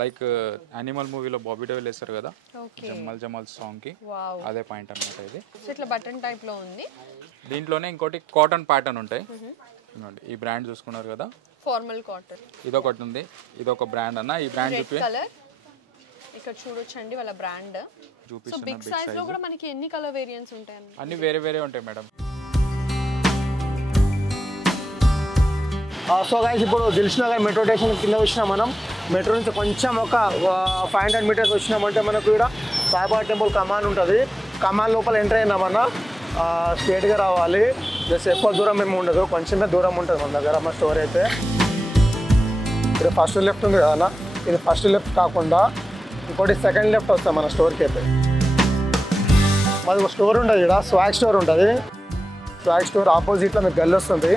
Like animal మూవీలో Bobby devil వేస్తారు కదా, జమ్మల్ జమల్ సాంగ్ కి అదే పాయింట్ అన్నమాట. ఇది సో ఇట్లా బటన్ టైప్ లో ఉంది. దీంట్లోనే ఇంకోటి కాటన్ ప్యాటర్న్ ఉంటాయి. ఈ బ్రాండ్ చూసుకున్నారు కదా, ఫార్మల్ కాటన్. ఇదొకటి ఉంది, ఇదొక బ్రాండ్ అన్న. ఈ బ్రాండ్ చూపి కలర్ ఇక్కడ చూడొచ్చండి వాళ్ళ బ్రాండ్. సో బిగ్ సైజ్ లో కూడా మనకి ఎన్ని కలర్ వేరియంట్స్ ఉంటాయి? అన్ని వేరే వేరే ఉంటాయి మేడం. సో గైస్ ఇప్పుడు దిల్సుఖ్నగర్ మెట్రో స్టేషన్ కింద వచ్చినాం మనం. మెట్రో నుంచి కొంచెం ఒక 500 మీటర్స్ వచ్చినామంటే మనకు ఇక్కడ సాయిబాబా టెంపుల్ కమాన్ ఉంటుంది. కమాన్ లోపల ఎంటర్ అయినామన్నా స్ట్రేట్గా రావాలి. జస్ట్ ఎక్కువ దూరం ఏమి ఉండదు, కొంచెమే దూరం ఉంటుంది మన దగ్గర మా స్టోర్ అయితే. ఇది ఫస్ట్ లెఫ్ట్ ఉంది కదా, ఇది ఫస్ట్ లెఫ్ట్ కాకుండా ఇంకోటి సెకండ్ లెఫ్ట్ వస్తాం మన స్టోర్కి అయితే. మాది ఒక స్టోర్ ఉంటుంది ఇక్కడ, స్వాగ్ స్టోర్ ఉంటుంది. స్వాగ్ స్టోర్ ఆపోజిట్లో మీకు గల్లీ వస్తుంది,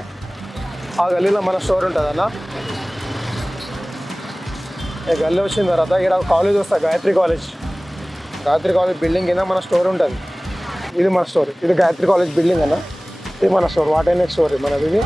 ఆ గల్లీలో మన స్టోర్ ఉంటుంది అన్న. ఈ గల్లీ వచ్చిన తర్వాత ఇక్కడ కాలేజ్ వస్తుంది, Gayatri college. Gayatri college building కింద మన స్టోర్ ఉంటుంది. ఇది మన స్టోర్, ఇది గాయత్రి కాలేజ్ బిల్డింగ్ అన్న. ఇది మన స్టోర్, వాట్ నెక్స్ట్ స్టోర్ మనది. ఇది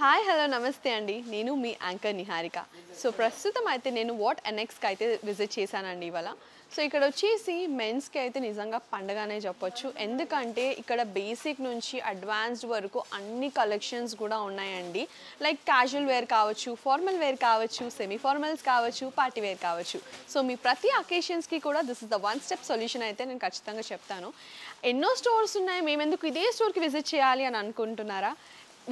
హాయ్ హలో నమస్తే అండి, నేను మీ యాంకర్ నిహారిక. సో ప్రస్తుతం అయితే నేను వాట్ ఎన్ఎక్స్కి అయితే విజిట్ చేశానండి ఇవాళ. సో ఇక్కడ వచ్చేసి మెన్స్కి అయితే నిజంగా పండగనే చెప్పొచ్చు. ఎందుకంటే ఇక్కడ బేసిక్ నుంచి అడ్వాన్స్డ్ వరకు అన్ని కలెక్షన్స్ కూడా ఉన్నాయండి. లైక్ క్యాజువల్ వేర్ కావచ్చు, ఫార్మల్ వేర్ కావచ్చు, సెమీ ఫార్మల్స్ కావచ్చు, పార్టీ వేర్ కావచ్చు. సో మీ ప్రతి అకేషన్స్కి కూడా this is the one step solution అయితే నేను ఖచ్చితంగా చెప్తాను. ఎన్నో స్టోర్స్ ఉన్నాయి, మేమెందుకు ఇదే స్టోర్కి విజిట్ చేయాలి అని అనుకుంటున్నారా?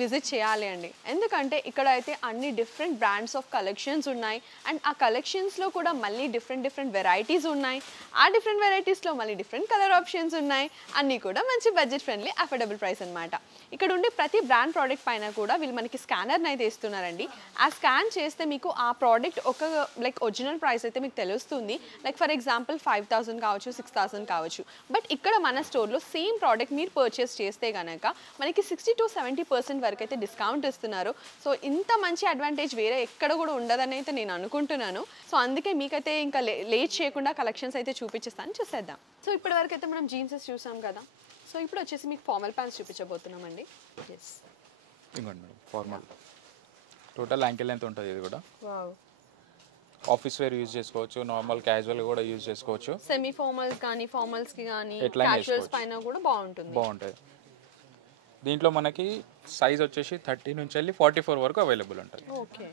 విజిట్ చేయాలి అండి. ఎందుకంటే ఇక్కడ అయితే అన్ని డిఫరెంట్ బ్రాండ్స్ ఆఫ్ కలెక్షన్స్ ఉన్నాయి. అండ్ ఆ కలెక్షన్స్లో కూడా మళ్ళీ డిఫరెంట్ వెరైటీస్ ఉన్నాయి. ఆ డిఫరెంట్ వెరైటీస్లో మళ్ళీ డిఫరెంట్ కలర్ ఆప్షన్స్ ఉన్నాయి. అన్నీ కూడా మంచి బడ్జెట్ ఫ్రెండ్లీ అఫోర్డబుల్ ప్రైస్ అనమాట. ఇక్కడ ఉండే ప్రతి బ్రాండ్ ప్రోడక్ట్ పైన కూడా వీళ్ళు మనకి స్కానర్ని అయితే ఇస్తున్నారండి. ఆ స్కాన్ చేస్తే మీకు ఆ ప్రోడక్ట్ ఒక లైక్ ఒరిజినల్ ప్రైస్ అయితే మీకు తెలుస్తుంది. లైక్ ఫర్ ఎగ్జాంపుల్ 5000 కావచ్చు, 6000 కావచ్చు. బట్ ఇక్కడ మన స్టోర్లో సేమ్ ప్రోడక్ట్ మీరు పర్చేస్ చేస్తే కనుక మనకి 60 to 70% వరకు అయితే డిస్కౌంట్ ఇస్తున్నారు. సో ఇంత మంచి అడ్వాంటేజ్ వేరే ఎక్కడ కూడా ఉండదని అయితే నేను అనుకుంటున్నాను. సో అందుకే మీకైతే ఇంకా లేట్ చేయకుండా కలెక్షన్స్ అయితే చూపించేస్తాను, చూసేద్దాం. సో ఇప్పటి వరకు అయితే మనం జీన్సెస్ చూసాం కదా. సో ఇప్పుడు వచ్చేసి మీకు ఫార్మల్ ప్యాంట్స్ చూపించబోతున్నామండి. ఎస్, ఇంకోండి madam, formal total ankle length ఉంటుంది. ఇది కూడా ఆఫీస్ వేర్ యూజ్ చేసుకోవచ్చు, నార్మల్ క్యాజువల్ కూడా యూజ్ చేసుకోవచ్చు. సెమీ ఫార్మల్స్ కానీ ఫార్మల్స్కి కానీ క్యాజువల్స్ పైన కూడా బాగుంటుంది. దీంట్లో మనకి సైజ్ వచ్చేసి 30 నుంచి వెళ్ళి 44 వరకు అవైలబుల్ ఉంటుంది. ఓకే,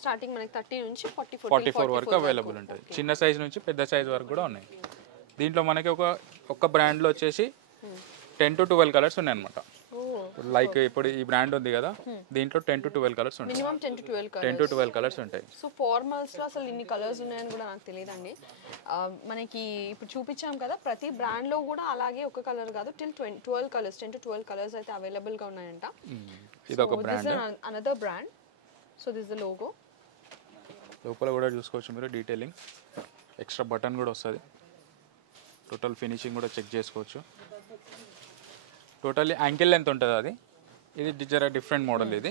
స్టార్టింగ్ మనకి 30 నుంచి 44 వరకు అవైలబుల్ ఉంటుంది. చిన్న సైజ్ నుంచి పెద్ద సైజ్ వరకు కూడా ఉన్నాయి. దీంట్లో మనకి ఒక బ్రాండ్లో వచ్చేసి 10 to 12 కలర్స్ ఉన్నాయి అనమాట. లైక్ ఇప్పుడు ఈ బ్రాండ్ ఉంది కదా, దీంట్లో 10 to 12 కలర్స్ ఉంటాయి. మినిమం 10 to 12 కలర్స్ ఉంటాయి. సో ఫార్మల్స్ లో అసలు ఇన్ని కలర్స్ ఉన్నాయని కూడా నాకు తెలియదండి. మనకి ఇప్పుడు చూపించాం కదా, ప్రతి బ్రాండ్ లో కూడా అలాగే ఒక కలర్ కాదు, 10 to 12 కలర్స్ అయితే అవైలబుల్ గా ఉన్నాయంట. ఇది ఒక brand, another brand. So this the logo. లోపల కూడా చూసుకోవచ్చు మీరు, డీటెయిలింగ్ ఎక్స్ట్రా బటన్ కూడా వస్తుంది. టోటల్ ఫినిషింగ్ కూడా చెక్ చేసుకోవచ్చు. టోటల్లీ యాంకిల్ లెంత్ ఉంటుంది అది. ఇది జర డిఫరెంట్ మోడల్. ఇది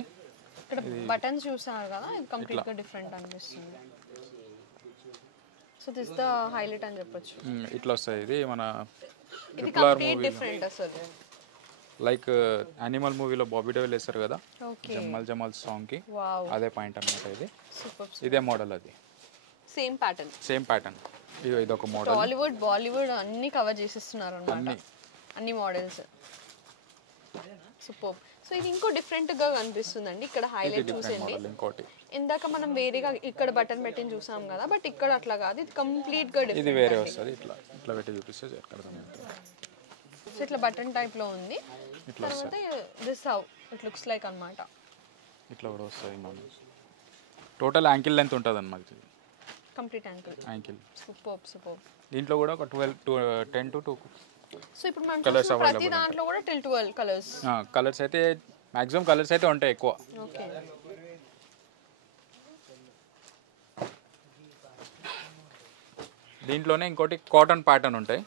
ఇక్కడ బటన్స్ చూసారు కదా, ఇది కంప్లీట్ గా డిఫరెంట్ అనిపిస్తుంది. సో దిస్ ద హైలైట్ అని చెప్పొచ్చు. ఇట్లా వస్తుంది. ఇది మన ఇది కంప్లీట్ డిఫరెంట్ అసలు. లైక్ యానిమల్ మూవీలో బాబీ డెవిల్ వేస్తారు కదా, జమ్మల్ జమల్ సాంగ్ కి అదే పాయింట్ అన్నమాట. ఇది ఇదే మోడల్, అది సేమ్ ప్యాటర్న్. ఇది ఒక మోడల్. బాలీవుడ్ అన్ని కవర్ చేసిస్తున్నారు అన్నమాట, అన్ని మోడల్స్. సూపర్. సో ఇది ఇంకో డిఫరెంట్ గా కనిపిస్తుందండి. ఇక్కడ హైలైట్ చూసేయండి. ఇందాక మనం వేరేగా ఇక్కడ బటన్ పెట్టి చూసాం కదా, బట్ ఇక్కడ అట్లా కాదు, ఇది కంప్లీట్ గా ఇది వేరే వస్తుంది. ఇట్లా పెట్టి చూపిస్తే సో ఇట్లా బటన్ టైప్ లో ఉంది. ఇట్లా తర్వాత this how it looks like అన్నమాట. ఇట్లా కూడా వస్తుంది మనం. టోటల్ యాంకిల్ లెంత్ ఉంటుంది అన్నమాట. Complete ankle. సూపర్. దీంట్లో కూడా ఒక 10 to 2. సో ఇప్పుడు మనం చూసిన ప్రతి దాంట్లో కూడా 12 కలర్స్. కలర్స్ అయితే మాక్సిమం కలర్స్ అయితే ఉంటాయి ఎక్కువ. ఓకే. దీంట్లోనే ఇంకోటి కాటన్ ప్యాటర్న్ ఉంటాయి.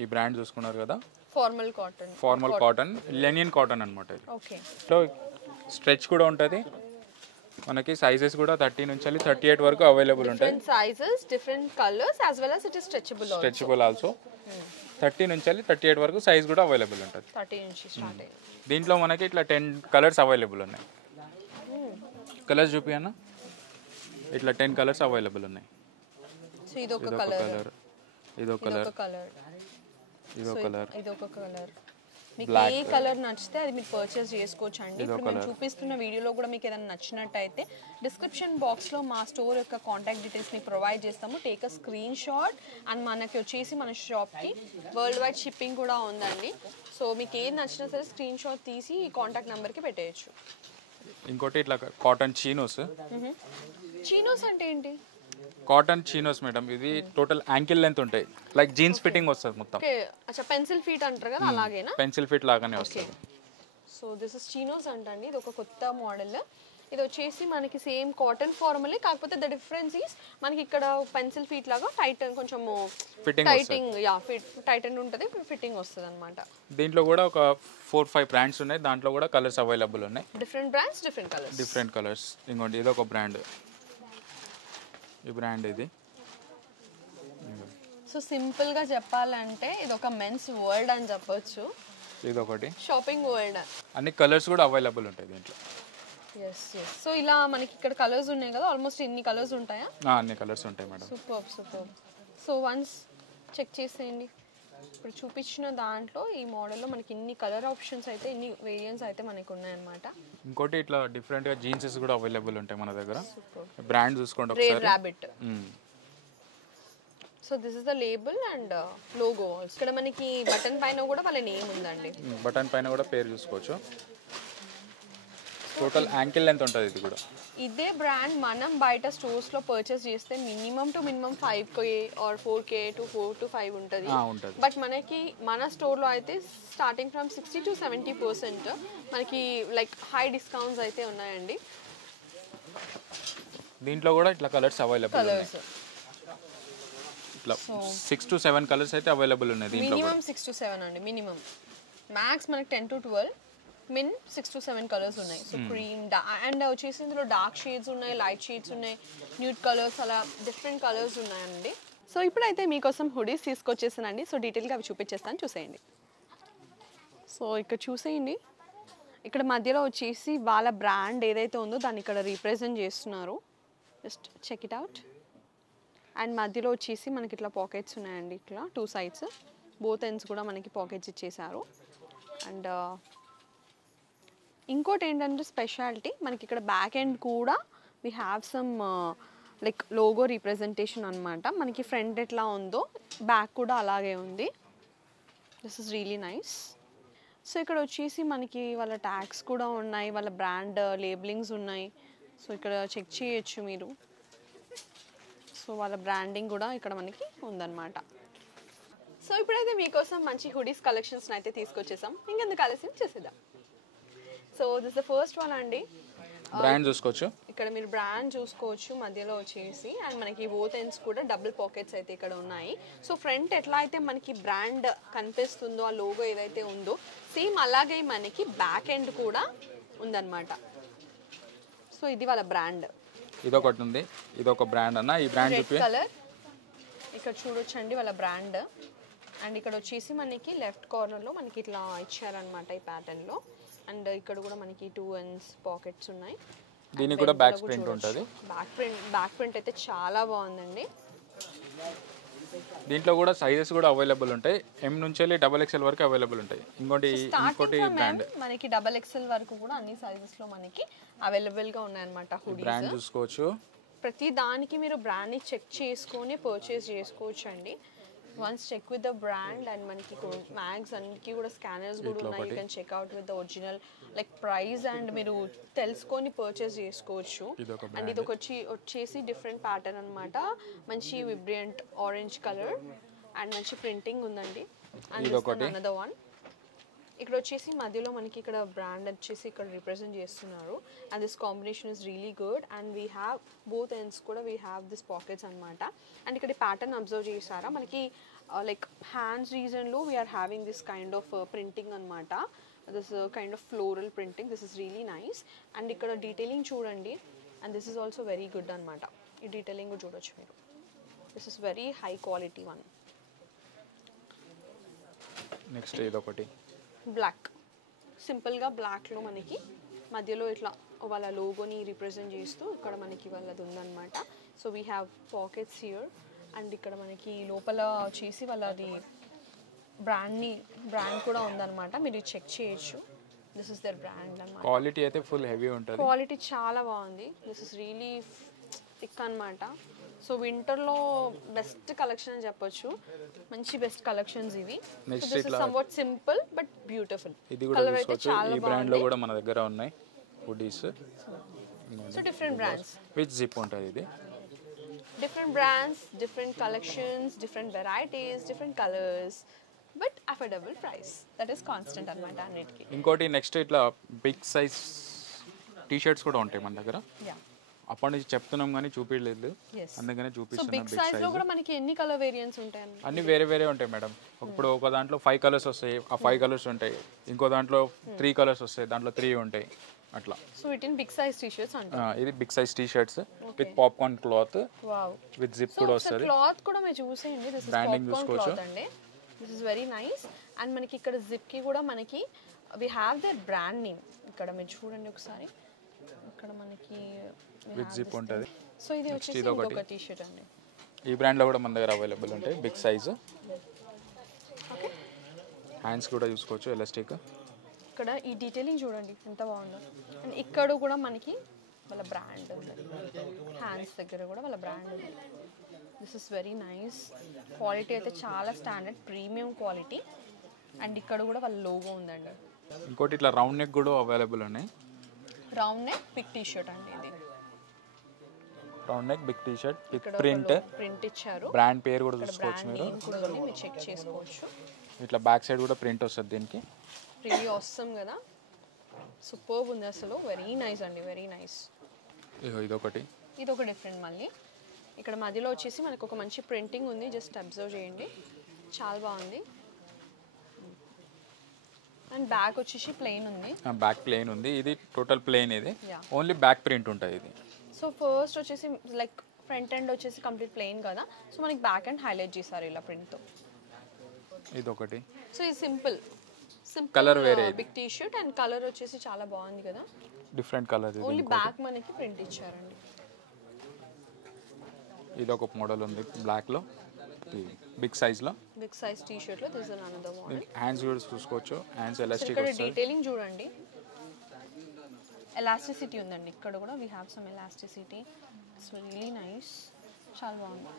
ఈ బ్రాండ్ చూసుకున్నారు కదా, ఫార్మల్ కాటన్ లెనిన్ కాటన్ అన్నమాట ఇది. ఓకే. సో స్ట్రెచ్ కూడా ఉంటుంది మనకి. సైజెస్ కూడా 30 నుంచి 38 వరకు అవైలబుల్ ఉంటాయి. Different sizes, different colours as well as it is stretchable also. 30 నుంచి 38 వరకు సైజ్ కూడా అవైలబుల్ ఉంటుంది. 30 నుంచి స్టార్ట్ అయ్యింది. దీంట్లో మనకి ఇట్లా 10 కలర్స్ అవైలబుల్ ఉన్నాయి. కలర్స్ చూపియన్నా. ఇట్లా 10 కలర్స్ అవైలబుల్ ఉన్నాయి. సో ఇదొక కలర్, ఇదొక కలర్, ఇదొక కలర్. మీకు ఏ కలర్ నచ్చితే అది మీరు పర్చేస్ చేసుకోవచ్చు అండి. ఇప్పుడు మేము చూపిస్తున్న వీడియోలో కూడా మీకు ఏదైనా నచ్చినట్టయితే డిస్క్రిప్షన్ బాక్స్లో మా స్టోర్ యొక్క కాంటాక్ట్ డీటెయిల్స్ మీకు ప్రొవైడ్ చేస్తాము. Take a screen shot. And మనకి వచ్చేసి మన షాప్కి వరల్డ్ వైడ్ షిప్పింగ్ కూడా ఉందండి. సో మీకు ఏది నచ్చినా సరే స్క్రీన్ షాట్ తీసి ఈ కాంటాక్ట్ నెంబర్కి పెట్టేయచ్చు. ఇంకోటి ఇట్లా కాటన్ చీనోస్. చీనోస్ అంటే ఏంటి? Cotton chinos madam. ఇది టోటల్ యాంకిల్ లెంత్ ఉంటాయి. లైక్ జీన్స్ ఫిట్టింగ్ వస్తుంది మొత్తం. ఓకే. అచ్చా, పెన్సిల్ ఫీట్ అంటారు కదా, అలాగేనా? పెన్సిల్ ఫిట్ లాగానే వస్తుంది. సో దిస్ ఇస్ చీనోస్ అంటండి. ఇది ఒక కొత్త మోడల్. ఇది వచ్చేసి మనకి సేమ్ కాటన్ ఫార్మలే, కాకపోతే ద డిఫరెన్స్ ఈస్ మనకి ఇక్కడ పెన్సిల్ ఫీట్ లాగా టైటన్ కొంచెం టైటన్ ఉంటుంది, ఫిట్టింగ్ వస్తుంది అనమాట. దీంట్లో కూడా ఒక 4-5 బ్రాండ్స్ ఉన్నాయి. దాంట్లో కూడా కలర్స్ అవైలబుల్ ఉన్నాయి. Different brands, different colours. ఇంకోటి ఇది ఒక బ్రాండ్. ఈ బ్రాండ్ ఇది. సో సింపుల్ గా చెప్పాలంటే ఇది ఒక మెన్స్ వరల్డ్ అని చెప్పొచ్చు. ఇది ఒకటి షాపింగ్ వరల్డ్. అన్ని కలర్స్ కూడా అవైలబుల్ ఉంటాయి దీంట్లో. సో ఇలా మనకి ఇక్కడ కలర్స్ ఉన్నాయి కదా, ఆల్మోస్ట్ ఇన్ని కలర్స్ ఉంటాయా? అన్ని కలర్స్ ఉంటాయి madam. Super. So once check చేసేయండి. ఇప్పుడు చూపించిన దాంట్లో ఈ మోడల్లో మనకి ఇన్ని కలర్ ఆప్షన్స్ అయితే, ఇన్ని వేరియంట్స్ అయితే మనకు ఉన్నాయన్నమాట. ఇంకోటి ఇట్లా డిఫరెంట్ గా జీన్సెస్ కూడా అవైలబుల్ ఉంటాయి మన దగ్గర. బ్రాండ్ చూసుకోండి ఒకసారి. Rare rabbit. So this is the label and logo. ఇక్కడ మనకి బటన్ పైన కూడా వాళ్ళ నేమ్ ఉందండి. బటన్ పైన కూడా పేరు చూసుకోవచ్చు. టోటల్ యాంకిల్ లెంత్ ఉంటుంది ఇది కూడా. ఇదే బ్రాండ్ మనం బయట స్టోర్స్ లో పర్చేస్ చేస్తే minimum 5K are 4K to 4 to 5 ఉంటుంది. బట్ మనకి మన స్టోర్ లో అయితే స్టార్టింగ్ ఫ్రమ్ 60 to 70% మనకి లైక్ హై డిస్కౌంట్స్ అయితే ఉన్నాయండి. దీంట్లో కూడా ఇట్లా కలర్స్ అవైలబుల్ ఉన్నాయి. ఇట్లా 6 to 7 కలర్స్ అయితే అవైలబుల్ ఉన్నాయి దీంట్లో. మినిమం 6 to 7 అండి. మినిమం మ్యాక్స్ మనకి 10 to 12, మిన్ 6 to 7 కలర్స్ ఉన్నాయి. సో క్రీమ్ అండ్ వచ్చేసి ఇందులో డార్క్ షేడ్స్ ఉన్నాయి, లైట్ షేడ్స్ ఉన్నాయి, న్యూడ్ కలర్స్, అలా డిఫరెంట్ కలర్స్ ఉన్నాయండి. సో ఇప్పుడైతే మీకోసం హుడీస్ తీసుకొచ్చేసానండి. సో డీటెయిల్గా అవి చూపించేస్తాను, చూసేయండి. సో ఇక్కడ చూసేయండి, ఇక్కడ మధ్యలో వచ్చేసి వాళ్ళ బ్రాండ్ ఏదైతే ఉందో దాన్ని ఇక్కడ రీప్రజెంట్ చేస్తున్నారు. Just check it out. And మధ్యలో వచ్చేసి మనకి ఇట్లా పాకెట్స్ ఉన్నాయండి. ఇట్లా 2 sides, బోత్ ఎండ్స్ కూడా మనకి పాకెట్స్ ఇచ్చేసారు. అండ్ ఇంకోటి ఏంటంటే స్పెషాలిటీ, మనకి ఇక్కడ బ్యాక్ ఎండ్ కూడా we have some like logo representation అనమాట. మనకి ఫ్రంట్ ఎట్లా ఉందో బ్యాక్ కూడా అలాగే ఉంది. This is really nice. So ఇక్కడ వచ్చేసి మనకి వాళ్ళ ట్యాగ్స్ కూడా ఉన్నాయి, వాళ్ళ బ్రాండ్ లేబులింగ్స్ ఉన్నాయి. సో ఇక్కడ చెక్ చేయొచ్చు మీరు. సో వాళ్ళ బ్రాండింగ్ కూడా ఇక్కడ మనకి ఉందన్నమాట. సో ఇప్పుడైతే మీకోసం మంచి హుడీస్ కలెక్షన్స్ అయితే తీసుకొచ్చేసాం. ఇంకెందుకు ఆలస్యం చేసేద్దాం. So this the first one అండి. బ్రాండ్ చూసుకోవచ్చు. ఇక్కడ మీరు బ్రాండ్ చూసుకోవచ్చు మధ్యలో వచ్చేసి. అండ్ మనకి బోత్ ఎండ్స్ కూడా డబుల్ పాకెట్స్ అయితే ఇక్కడ ఉన్నాయి. సో ఫ్రంట్ ఎట్లా అయితే మనకి బ్రాండ్ కనిపిస్తుందో, ఆ లోగో ఏదైతే ఉందో సేమ్ అలాగే మనకి బ్యాక్ ఎండ్ కూడా ఉందన్నమాట. సో ఇది వాళ్ళ బ్రాండ్. ఇదొకటి ఉంది, ఇదొక బ్రాండ్ అన్న. ఈ బ్రాండ్ రెడ్ కలర్ ఇక్కడ చూడొచ్చండి వాళ్ళ బ్రాండ్. అండ్ ఇక్కడ వచ్చేసి మనకి లెఫ్ట్ కార్నర్లో మనకి ఇట్లా ఇచ్చారనమాట ఈ ప్యాటర్న్లో. అండ్ ఇక్కడ కూడా మనకి 2 ends పాకెట్స్ ఉన్నాయి. దీనికి కూడా బ్యాక్ ప్రింట్ ఉంటుంది. బ్యాక్ ప్రింట్ అయితే చాలా బాగుందండి. దీంట్లో కూడా సైజెస్ కూడా అవైలబుల్ ఉంటాయి. M నుంచి XXL వరకు అవైలబుల్ ఉంటాయి. ఇంకోటి బ్రాండ్ మనకి XXL వరకు కూడా అన్ని సైజెస్ లో మనకి అవైలబుల్ గా ఉన్నాయన్నమాట. హుడీస్ బ్రాండ్ చూసుకోవచ్చు. ప్రతి దానికి మీరు బ్రాండ్ ని చెక్ చేసుకొని పర్చేస్ చేసుకోవచ్చు అండి. Once check with the brand and మనకి మ్యాగ్స్ అన్నిటికీ కూడా స్కానర్స్ కూడా ఉన్నాయి. You can check out with the original like price and మీరు తెలుసుకొని పర్చేస్ చేసుకోవచ్చు. అండ్ ఇది వచ్చేసి డిఫరెంట్ ప్యాటర్న్ అనమాట. మంచి విబ్రియంట్ ఆరెంజ్ కలర్ అండ్ మంచి ప్రింటింగ్ ఉందండి. అండ్ అనదర్ వన్ ఇక్కడ వచ్చేసి మధ్యలో మనకి ఇక్కడ బ్రాండ్ వచ్చేసి ఇక్కడ రిప్రజెంట్ చేస్తున్నారు. And this combination is really good. And we have both ends కూడా వీ హ్యావ్ దిస్ పాకెట్స్ అనమాట. అండ్ ఇక్కడ ప్యాటర్న్ అబ్జర్వ్ చేశారా మనకి లైక్ హ్యాండ్స్ రీజన్లో we're having this kind of printing అనమాట. This kind of floral printing. This is really nice. And ఇక్కడ detailing చూడండి. And this is also very good అనమాట. ఈ డీటెయిలింగ్ చూడొచ్చు మీరు. This is very high quality one. Next ఇదొకటి black, సింపుల్గా బ్లాక్లో మనకి మధ్యలో ఇట్లా వాళ్ళ లోగోని రిప్రజెంట్ చేస్తూ ఇక్కడ మనకి వాళ్ళది ఉందన్నమాట. So we have pockets here. And ఇక్కడ మనకి లోపల వచ్చేసి వాళ్ళది బ్రాండ్ కూడా ఉందన్నమాట. మీరు చెక్ చేయొచ్చు. దిస్ ఇస్ దర్ బ్రాండ్ అన్నమాట. క్వాలిటీ అయితే ఫుల్ హెవీ ఉంటుంది. క్వాలిటీ చాలా బాగుంది. దిస్ ఇస్ రియలీ థిక్ అనమాట. సో వింటర్లో బెస్ట్ కలెక్షన్ అని చెప్పొచ్చు. మంచి బెస్ట్ కలెక్షన్స్ ఇవి. This is somewhat simple but beautiful. ఇది కూడా చూసుకోవచ్చు. ఈ బ్రాండ్ లో కూడా మన దగ్గర ఉన్నాయి hoodies. So different brands with zip ఉంటుంది. ఇది different brands, different collections, different varieties, different colours but affordable price. That is constant అనమాట అన్నిటికీ. ఇంకోటి నెక్స్ట్ ఇట్లా బిగ్ సైజ్ టీ షర్ట్స్ కూడా ఉంటాయి మన దగ్గర. అప్పటి నుంచి చెప్తున్నాం కానీ చూపించలేదు, అందుకనే చూపిస్తున్నాం. బిగ్ సైజ్ లో కూడా మనకి ఎన్ని కలర్ వేరియంట్స్ ఉంటాయి? అన్ని వేరే వేరే ఉంటాయి మేడం. ఇప్పుడు ఒక దాంట్లో 5 కలర్స్ వస్తాయి, ఆ 5 కలర్స్ ఉంటాయి. ఇంకో దాంట్లో 3 కలర్స్ వస్తాయి, దాంట్లో 3 ఉంటాయి అట్లా. సో వీటిని బిగ్ సైజ్ టీ షర్ట్స్ అంటారు. ఇది big size T shirts with popcorn cloth. Wow. With zip కూడా వస్తది. క్లాత్ కూడా మీరు చూసేయండి. దిస్ ఇస్ బ్రాండింగ్ చూసుకోవచ్చు అండి. This is very nice. And మనకి ఇక్కడ జిప్ కి కూడా మనకి we have their brand name. ఇక్కడ మీరు చూడండి ఒకసారి. ఇక్కడ మనకి విత్ జిప్ ఉంటుంది. సో ఇది వచ్చేసి ఇంకొక టీ షర్ట్ అండి. ఈ బ్రాండ్ లో కూడా మన దగ్గర అవైలబుల్ ఉంటాయి బిగ్ సైజ్. ఓకే. హ్యాండ్స్ కూడా చూసుకోవచ్చు ఎలాస్టిక్. ఇక్కడ ఈ డీటెయిలింగ్ చూడండి ఎంత బాగుందో. అండ్ ఇక్కడ కూడా మనకి వాళ్ళ బ్రాండ్ ఉంది. హ్యాండ్స్ దగ్గర కూడా వాళ్ళ బ్రాండ్ ఉంది. This is very nice. Quality అయితే చాలా స్టాండర్డ్ ప్రీమియం క్వాలిటీ. అండ్ ఇక్కడ కూడా వాళ్ళ లోగో ఉందండి. ఇంకోటి ఇట్లా రౌండ్ నెక్ కూడా అవైలబుల్ ఉన్నాయి. Round neck big T shirt అండి ఇది. Round neck big T shirt with print ఇచ్చారు. బ్రాండ్ పేరు కూడా చూసుకోవచ్చు మీరు. మీరు చెక్ చేసుకోవచ్చు. ఇట్లా బ్యాక్ సైడ్ కూడా ప్రింట్ వస్తుంది దీనికి. రియల్లీ ఆసమ్ కదా. సూపర్బ్ ఉంది అసలు. వెరీ నైస్ అండి, వెరీ నైస్. ఇదొకటి. ఇది ఒక డిఫరెంట్ మళ్ళీ. ఇక్కడ మధ్యలో వచ్చేసి మనకు ఒక మంచి ప్రింటింగ్ ఉంది. జస్ట్ అబ్జర్వ్ చేయండి. చాలా బాగుంది. అండ్ బ్యాక్ వచ్చేసి ప్లెయిన్ ఉంది. బ్యాక్ ప్లెయిన్ ఉంది. ఇది టోటల్ ప్లెయిన్. ఇది ఓన్లీ బ్యాక్ ప్రింట్ ఉంటుంది ఇది. సో ఫస్ట్ వచ్చేసి లైక్ ఫ్రంట్ ఎండ్ వచ్చేసి కంప్లీట్ ప్లెయిన్ కదా. సో మనకి బ్యాక్ ఎండ్ హైలైట్ చేశారు ఇలా ప్రింట్తో. ఇదొకటి. సో ఇది సింపుల్ కలర్ వేరే big T shirt. And colour వచ్చేసి చాలా బాగుంది కదా. Different colour. ఓన్లీ బ్యాక్ మనకి ప్రింట్ ఇచ్చారండి. ఇది ఒక మోడల్ ఉంది బ్లాక్ లో బిగ్ సైజ్ లో. బిగ్ సైజ్ టీ షర్ట్ లో this is another model. Hands కూడా చూసుకోవచ్చు. హ్యాండ్స్ ఎలాస్టిక్ ఇక్కడ డీటెయిలింగ్ చూడండి. ఎలాస్టిసిటీ ఉందండి ఇక్కడ కూడా. We have some elasticity. It's really nice. చాలా బాగుంది.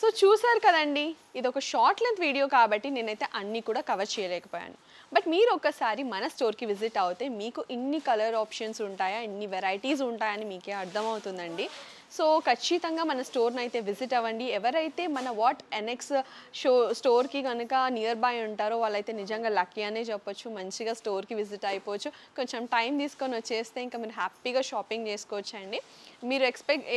సో చూసారు కదండి, ఇది ఒక షార్ట్ లెంత్ వీడియో కాబట్టి నేనైతే అన్నీ కూడా కవర్ చేయలేకపోయాను. బట్ మీరు ఒక్కసారి మన స్టోర్కి విజిట్ అవుతే మీకు ఇన్ని కలర్ ఆప్షన్స్ ఉంటాయా, ఇన్ని వెరైటీస్ ఉంటాయని మీకే అర్థమవుతుందండి. సో ఖచ్చితంగా మన స్టోర్ని అయితే విజిట్ అవ్వండి. ఎవరైతే మన వాట్ ఎన్ఎక్స్ స్టోర్కి కనుక నియర్ బై ఉంటారో వాళ్ళైతే నిజంగా లక్కీ అనే చెప్పొచ్చు. మంచిగా స్టోర్కి విజిట్ అయిపోవచ్చు. కొంచెం టైం తీసుకొని వచ్చేస్తే ఇంకా మీరు హ్యాపీగా షాపింగ్ చేసుకోవచ్చు అండి. మీరు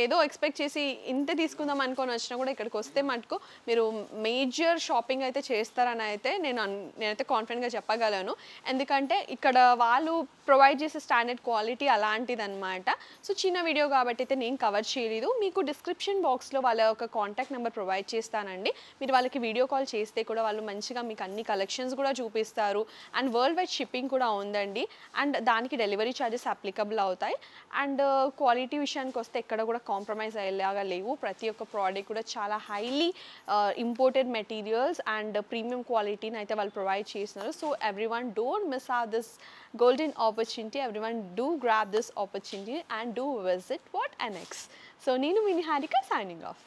ఏదో ఎక్స్పెక్ట్ చేసి ఇంత తీసుకుందాం అనుకొని వచ్చినా కూడా ఇక్కడికి వస్తే మటుకు మీరు మేజర్ షాపింగ్ అయితే చేస్తారని అయితే నేనైతే కాన్ఫిడెంట్గా చెప్పగలను. ఎందుకంటే ఇక్కడ వాళ్ళు ప్రొవైడ్ చేసే స్టాండర్డ్ క్వాలిటీ అలాంటిదన్నమాట. సో చిన్న వీడియో కాబట్టి అయితే నేను కవర్ చేయలేదు. మీకు డిస్క్రిప్షన్ బాక్స్లో వాళ్ళ ఒక కాంటాక్ట్ నెంబర్ ప్రొవైడ్ చేస్తానండి. మీరు వాళ్ళకి వీడియో కాల్ చేస్తే కూడా వాళ్ళు మంచిగా మీకు అన్ని కలెక్షన్స్ కూడా చూపిస్తారు. అండ్ వరల్డ్ వైడ్ షిప్పింగ్ కూడా ఉందండి. అండ్ దానికి డెలివరీ ఛార్జెస్ అప్లికబుల్ అవుతాయి. అండ్ క్వాలిటీ విషయానికి వస్తే ఎక్కడ కూడా కాంప్రమైజ్ అయ్యేలాగా లేవు. ప్రతి ఒక్క ప్రోడక్ట్ కూడా చాలా highly imported materials and premium క్వాలిటీని అయితే వాళ్ళు ప్రొవైడ్ చేస్తున్నారు. So everyone don't miss out this golden opportunity. Everyone do grab this opportunity and do visit What NX. So Neenu Niharika signing off.